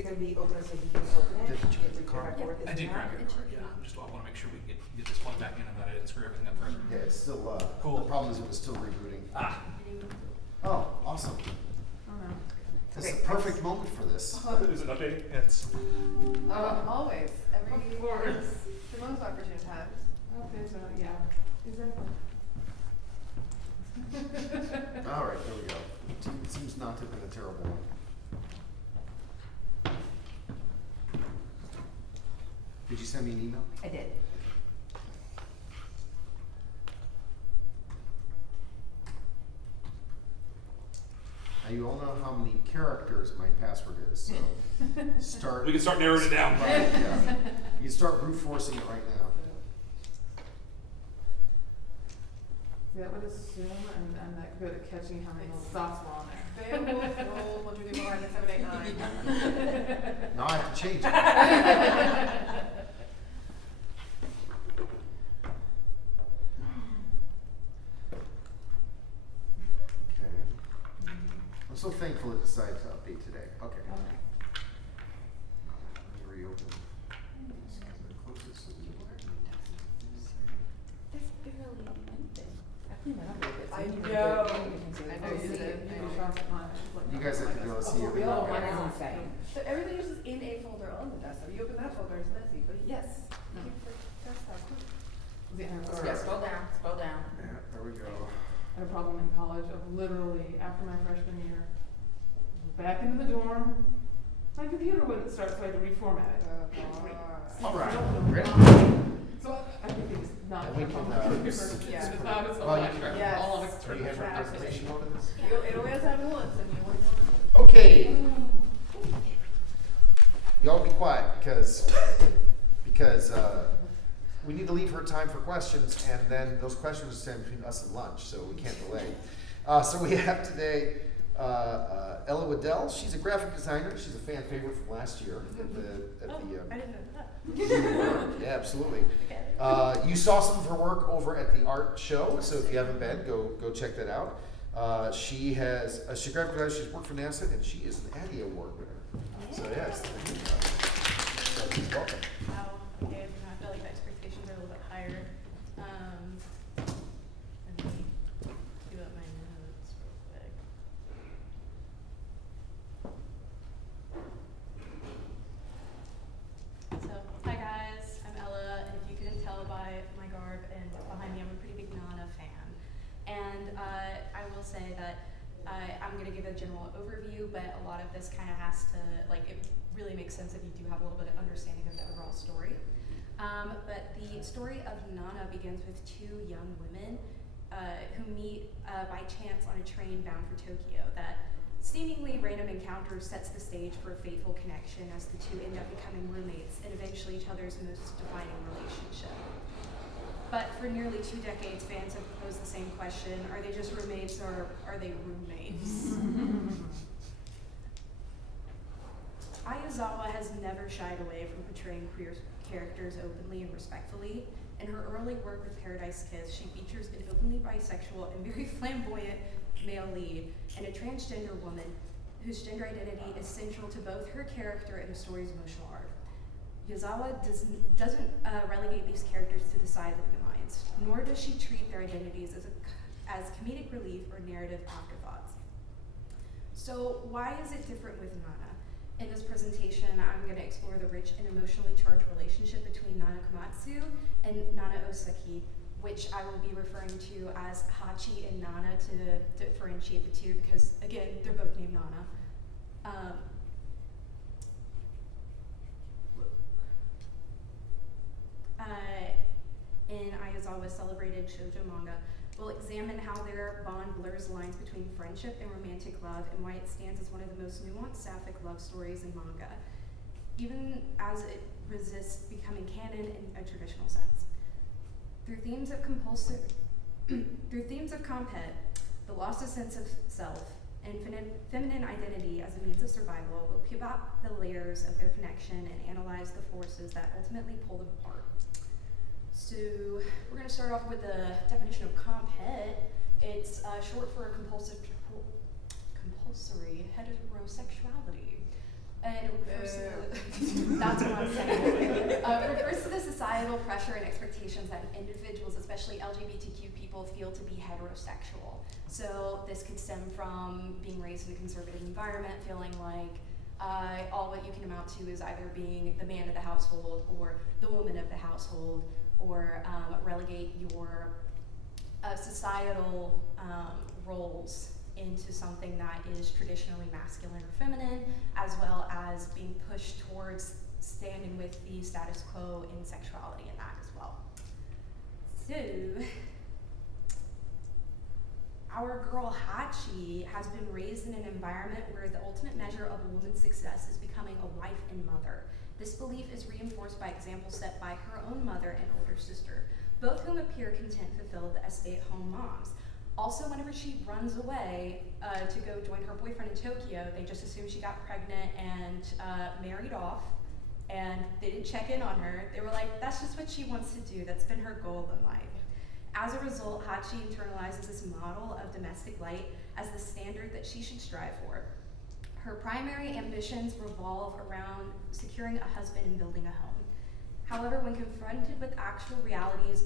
it going to be open so you can open it? Did you get the card? I did grab your card, yeah. I want to make sure we get this plugged back in and that I didn't screw everything up further. Yeah, it's still, cool. The problem is it was still rebooting. Ah. Oh, awesome. Oh no. That's the perfect moment for this. Is it updating? It's. Always. Every Of course. the most opportune times. Okay, so yeah, exactly. All right, there we go. Seems not to have been a terrible one. Did you send me an email? I did. Now you all know how many characters my password is, so start. We can start narrowing it down. Right, yeah. You can start brute forcing it right now. See, that would assume I'm not good at catching how many little dots were on there. Beowulf, roll, 1, 2, 3, 4, 5, 6, 7, 8, 9. Now I have to change it. Okay. I'm so thankful it decided to update today. Okay. Let me reopen. Close this so we don't- That's barely anything. I cleaned that up a little bit. So I you can know. do it. I know you did. You can shop it on it. You guys have to go see it. Oh, mine is insane. So everything is just in a folder on the desktop. You open that folder, it's messy, but yes. No. Keep the desktop clean. Yeah, scroll down, scroll down. Yeah, there we go. I had a problem in college of literally, after my freshman year, back into the dorm, my computer wouldn't start, so I had to reformat it. All right, ready? So I think it's not. And we can, Yeah. It's not, it's Well, not. you can- Yes. All on it. Do you have your presentation on this? It only has happened once and you wouldn't know. Okay. Y'all be quiet because we need to leave her time for questions, and then those questions are stand between us and lunch, so we can't delay. So we have today Ella Waddel. She's a graphic designer. She's a fan favorite from last year at the I didn't know that. yeah, absolutely. You saw some of her work over at the art show, so if you haven't been, go check that out. She has she's a graphic designer. She's worked for NASA, and she is an Addy Award winner. So yes, so she's welcome. Wow. Okay, I feel like the expectations are a little bit higher. Let me do up my notes real quick. So, hi guys, I'm Ella, and if you couldn't tell by my garb and behind me, I'm a pretty big Nana fan. And I will say that I'm going to give a general overview, but a lot of this kind of has to, it really makes sense if you do have a little bit of understanding of the overall story. But the story of Nana begins with two young women who meet by chance on a train bound for Tokyo. That seemingly random encounter sets the stage for a fateful connection as the two end up becoming roommates and eventually each other's most defining relationship. But for nearly 2 decades, fans have posed the same question: are they just roommates or are they roommates? Ai Yazawa has never shied away from portraying queer characters openly and respectfully. In her early work with Paradise Kiss, she features an openly bisexual and very flamboyant male lead and a transgender woman whose gender identity is central to both her character and the story's emotional arc. Yazawa doesn't relegate these characters to the sidelines, nor does she treat their identities as comedic relief or narrative afterthoughts. So why is it different with Nana? In this presentation, I'm going to explore the rich and emotionally charged relationship between Nana Komatsu and Nana Osaki, which I will be referring to as Hachi and Nana to differentiate the two because, again, they're both named Nana. In Ai Yazawa's celebrated shojo manga, we'll examine how their bond blurs lines between friendship and romantic love and why it stands as one of the most nuanced sapphic love stories in manga, even as it resists becoming canon in a traditional sense. Through themes of comphet, the loss of sense of self, and feminine identity as a means of survival, we'll peel back the layers of their connection and analyze the forces that ultimately pull them apart. So we're going to start off with the definition of comphet. It's short for compulsory heterosexuality. And it refers to that's what I'm saying. It refers to the societal pressure and expectations that individuals, especially LGBTQ people, feel to be heterosexual. So this could stem from being raised in a conservative environment, feeling like all what you can amount to is either being the man of the household or the woman of the household, or relegate your societal roles into something that is traditionally masculine or feminine, as well as being pushed towards standing with the status quo in sexuality and that as well. So, our girl Hachi has been raised in an environment where the ultimate measure of a woman's success is becoming a wife and mother. This belief is reinforced by examples set by her own mother and older sister, both whom appear content fulfilled as stay-at-home moms. Also, whenever she runs away to go join her boyfriend in Tokyo, they just assume she got pregnant and married off, and they didn't check in on her. They were like, that's just what she wants to do. That's been her goal in life. As a result, Hachi internalizes this model of domestic light as the standard that she should strive for. Her primary ambitions revolve around securing a husband and building a home. However, when confronted with actual realities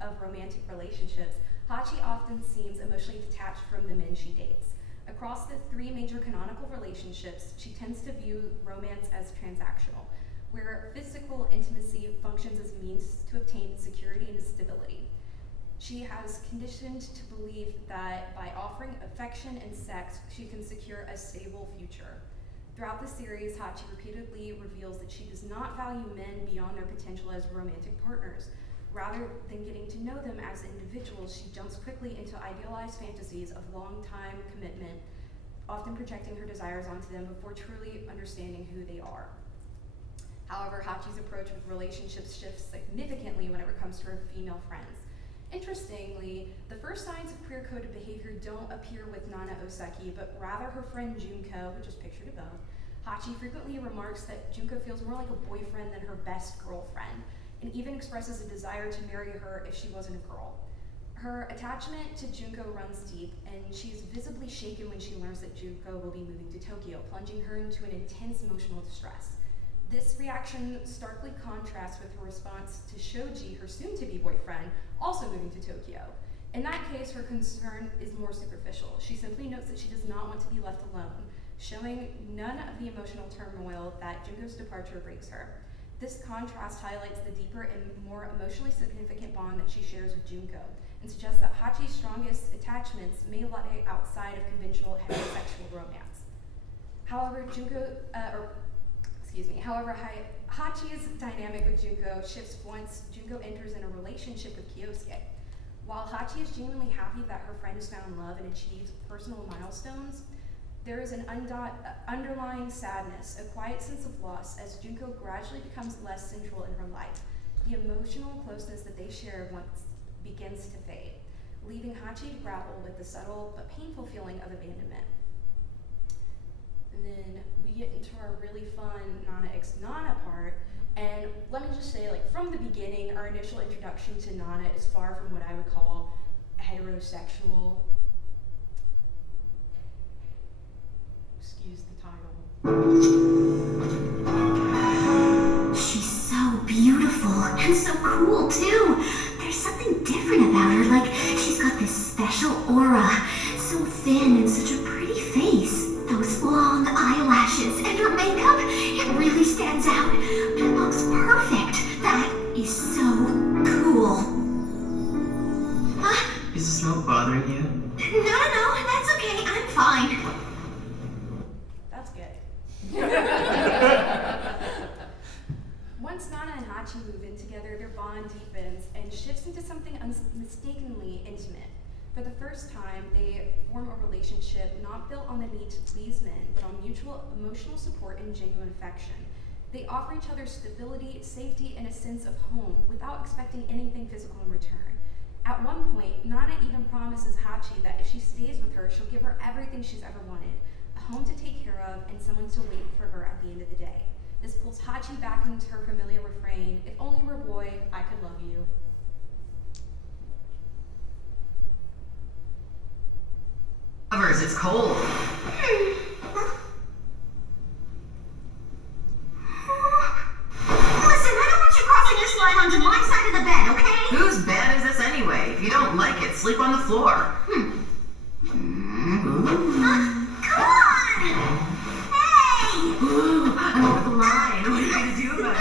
of romantic relationships, Hachi often seems emotionally detached from the men she dates. Across the three major canonical relationships, she tends to view romance as transactional, where physical intimacy functions as means to obtain security and stability. She has conditioned to believe that by offering affection and sex, she can secure a stable future. Throughout the series, Hachi repeatedly reveals that she does not value men beyond their potential as romantic partners. Rather than getting to know them as individuals, she jumps quickly into idealized fantasies of long-time commitment, often projecting her desires onto them before truly understanding who they are. However, Hachi's approach with relationships shifts significantly whenever it comes to her female friends. Interestingly, the first signs of queer-coded behavior don't appear with Nana Osaki, but rather her friend Junko, which is pictured above. Hachi frequently remarks that Junko feels more like a boyfriend than her best girlfriend, and even expresses a desire to marry her if she wasn't a girl. Her attachment to Junko runs deep, and she's visibly shaken when she learns that Junko will be moving to Tokyo, plunging her into an intense emotional distress. This reaction starkly contrasts with her response to Shoji, her soon-to-be boyfriend, also moving to Tokyo. In that case, her concern is more superficial. She simply notes that she does not want to be left alone, showing none of the emotional turmoil that Junko's departure brings her. This contrast highlights the deeper and more emotionally significant bond that she shares with Junko, and suggests that Hachi's strongest attachments may lie outside of conventional heterosexual romance. However, Hachi's dynamic with Junko shifts once Junko enters in a relationship with Kyosuke. While Hachi is genuinely happy that her friend has found love and achieves personal milestones, there is an underlying sadness, a quiet sense of loss, as Junko gradually becomes less central in her life. The emotional closeness that they share once begins to fade, leaving Hachi to grapple with the subtle but painful feeling of abandonment. And then we get into our really fun Nana x Nana part, and let me just say, like, from the beginning, our initial introduction to Nana is far from what I would call heterosexual. Excuse the title. She's so beautiful and so cool too. There's something different about her, like she's got this special aura, so thin and such a pretty face. Those long eyelashes and her makeup, it really stands out. It looks perfect. That is so cool. Huh? Is the smoke bothering you? No, that's okay. I'm fine. That's good. Once Nana and Hachi move in together, their bond deepens and shifts into something unmistakably intimate. For the first time, they form a relationship not built on the need to please men, but on mutual emotional support and genuine affection. They offer each other stability, safety, and a sense of home without expecting anything physical in return. At one point, Nana even promises Hachi that if she stays with her, she'll give her everything she's ever wanted, a home to take care of and someone to wait for her at the end of the day. This pulls Hachi back into her familiar refrain, "If only you were a boy, I could love you." Covers, it's cold. sleep on the floor. Come on! Hey! Ooh, I'm over the line. What are you gonna do about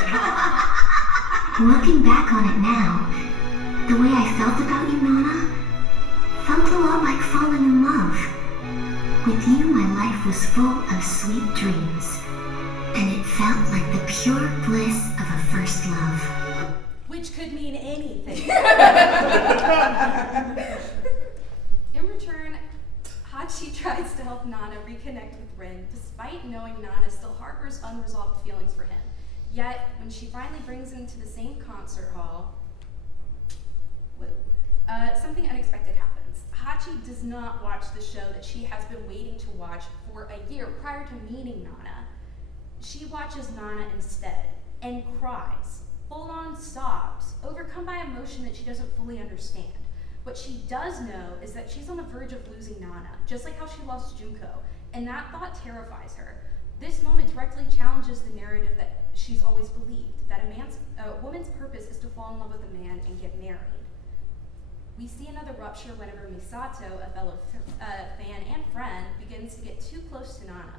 it? Looking back on it now, the way I felt about you, Nana, felt a lot like falling in love. With you, my life was full of sweet dreams, and it felt like the pure bliss of a first love. Which could mean anything. In return, Hachi tries to help Nana reconnect with Rin, despite knowing Nana still harbors unresolved feelings for him. Yet, when she finally brings him to the same concert hall, something unexpected happens. Hachi does not watch the show that she has been waiting to watch for a year prior to meeting Nana. She watches Nana instead, and cries, full-on sobs, overcome by emotion that she doesn't fully understand. What she does know is that she's on the verge of losing Nana, just like how she lost Junko, and that thought terrifies her. This moment directly challenges the narrative that she's always believed, that a woman's purpose is to fall in love with a man and get married. We see another rupture whenever Misato, a fellow fan and friend, begins to get too close to Nana.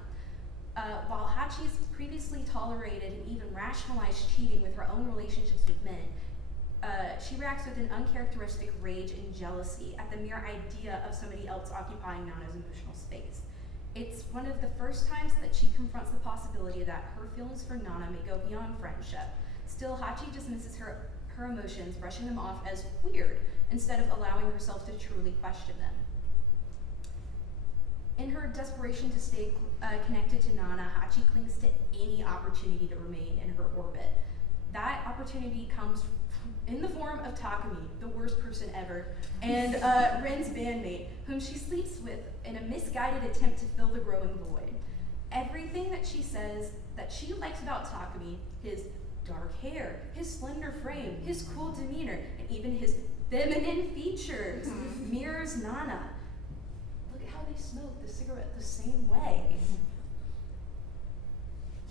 While Hachi's previously tolerated and even rationalized cheating with her own relationships with men, she reacts with an uncharacteristic rage and jealousy at the mere idea of somebody else occupying Nana's emotional space. It's one of the first times that she confronts the possibility that her feelings for Nana may go beyond friendship. Still, Hachi dismisses her emotions, brushing them off as weird, instead of allowing herself to truly question them. In her desperation to stay connected to Nana, Hachi clings to any opportunity to remain in her orbit. That opportunity comes in the form of Takumi, the worst person ever, and Rin's bandmate, whom she sleeps with in a misguided attempt to fill the growing void. Everything that she says that she likes about Takumi, his dark hair, his slender frame, his cool demeanor, and even his feminine features, mirrors Nana. Look at how they smoke the cigarette the same way.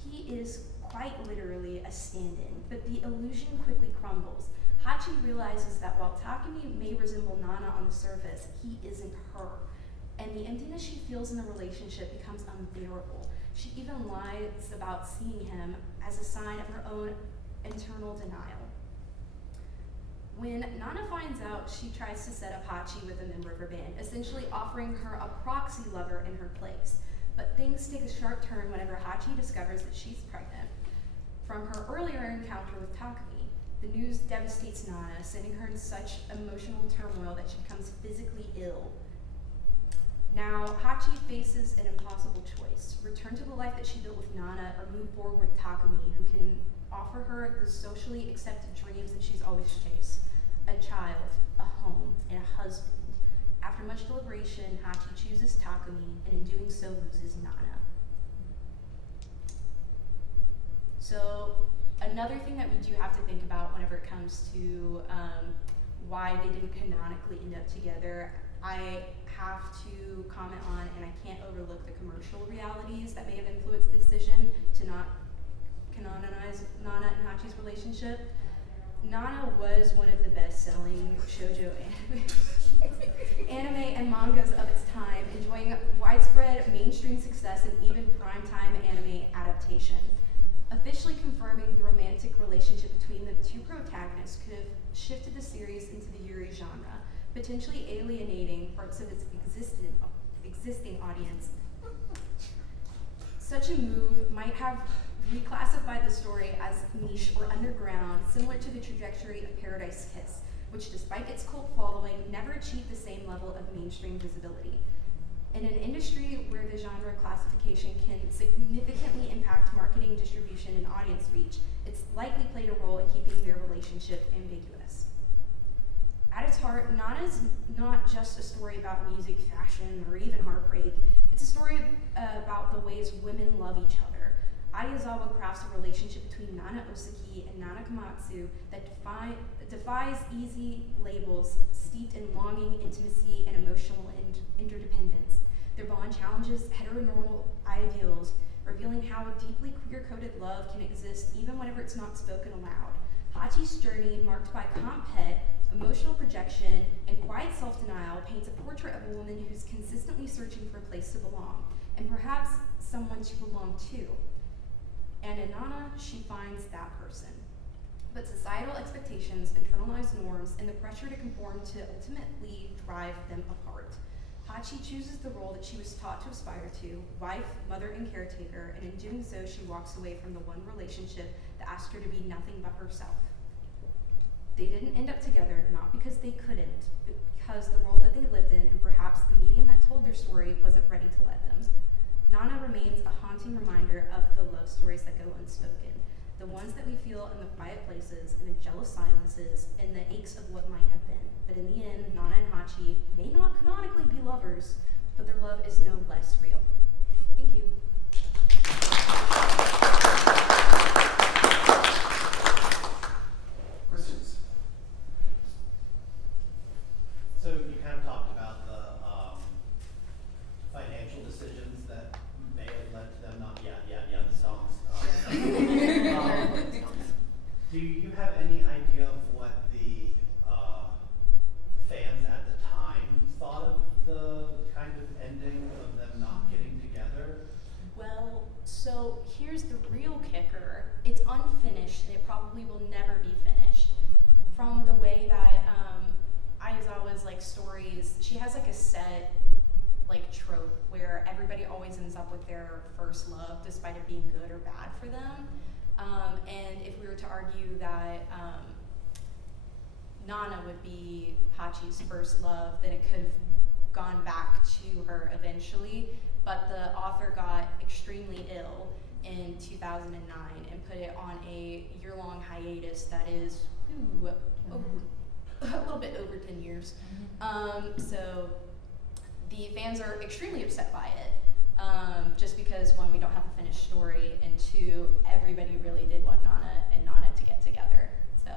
He is quite literally a stand-in, but the illusion quickly crumbles. Hachi realizes that while Takumi may resemble Nana on the surface, he isn't her. And the emptiness she feels in the relationship becomes unbearable. She even lies about seeing him as a sign of her own internal denial. When Nana finds out, she tries to set up Hachi with a member of her band, essentially offering her a proxy lover in her place. But things take a sharp turn whenever Hachi discovers that she's pregnant. From her earlier encounter with Takumi, the news devastates Nana, sending her in such emotional turmoil that she becomes physically ill. Now, Hachi faces an impossible choice: return to the life that she built with Nana, or move forward with Takumi, who can offer her the socially accepted dreams that she's always chased: a child, a home, and a husband. After much deliberation, Hachi chooses Takumi, and in doing so loses Nana. So, another thing that we do have to think about whenever it comes to why they didn't canonically end up together, I have to comment on, and I can't overlook the commercial realities that may have influenced the decision to not canonize Nana and Hachi's relationship. Nana was one of the best-selling shojo anime and mangas of its time, enjoying widespread mainstream success and even primetime anime adaptation. Officially confirming the romantic relationship between the two protagonists could have shifted the series into the yuri genre, potentially alienating parts of its existing audience. Such a move might have reclassified the story as niche or underground, similar to the trajectory of Paradise Kiss, which despite its cult following, never achieved the same level of mainstream visibility. In an industry where the genre classification can significantly impact marketing, distribution, and audience reach, it's likely played a role in keeping their relationship ambiguous. At its heart, Nana's not just a story about music, fashion, or even heartbreak. It's a story about the ways women love each other. Ai Yazawa crafts a relationship between Nana Osaki and Nana Komatsu that defies easy labels, steeped in longing, intimacy, and emotional interdependence. Their bond challenges heteronormal ideals, revealing how deeply queer-coded love can exist even whenever it's not spoken aloud. Hachi's journey, marked by comphet, Emotional projection and quiet self-denial paints a portrait of a woman who's consistently searching for a place to belong, and perhaps someone to belong to. And in Nana, she finds that person. But societal expectations, internalized norms, and the pressure to conform to ultimately drive them apart. Hachi chooses the role that she was taught to aspire to, wife, mother, and caretaker, and in doing so, she walks away from the one relationship that asked her to be nothing but herself. They didn't end up together, not because they couldn't, but because the world that they lived in, and perhaps the medium that told their story, wasn't ready to let them. Nana remains a haunting reminder of the love stories that go unspoken, the ones that we feel in the quiet places, in the jealous silences, and the aches of what might have been. But in the end, Nana and Hachi may not canonically be lovers, but their love is no less real. Thank you. Questions? So you kind of talked about the financial decisions that may have led to them not, the songs. Do you have any idea of what the fans at the time thought of the kind of ending of them not getting together? Well, so here's the real kicker. It's unfinished, and it probably will never be finished. From the way that Ai Yazawa's stories, she has a set trope where everybody always ends up with their first love, despite it being good or bad for them. And if we were to argue that Nana would be Hachi's first love, then it could have gone back to her eventually. But the author got extremely ill in 2009 and put it on a year-long hiatus that is a little bit over 10 years. So the fans are extremely upset by it, just because one, we don't have a finished story, and two, everybody really did want Nana and Nana to get together. So.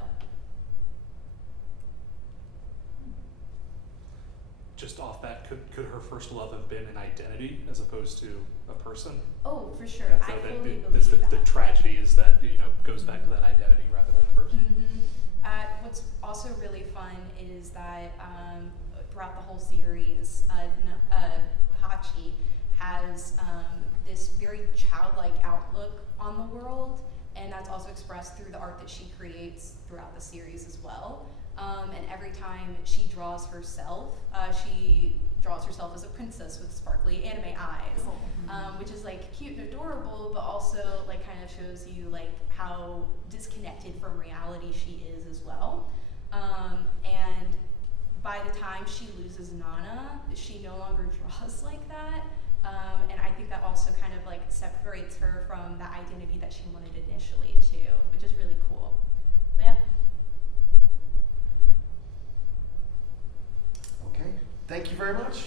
Just off that, could her first love have been an identity as opposed to a person? Oh, for sure. And so I that fully the believe that. tragedy is that goes back to that identity rather than the person. What's also really fun is that throughout the whole series, Hachi has this very childlike outlook on the world, and that's also expressed through the art that she creates throughout the series as well. And every time she draws herself as a princess with sparkly anime eyes, which is cute and adorable, but also kind of shows you how disconnected from reality she is as well. And by the time she loses Nana, she no longer draws like that. And I think that also kind of separates her from the identity that she wanted initially too, which is really cool. But yeah. Okay, thank you very much.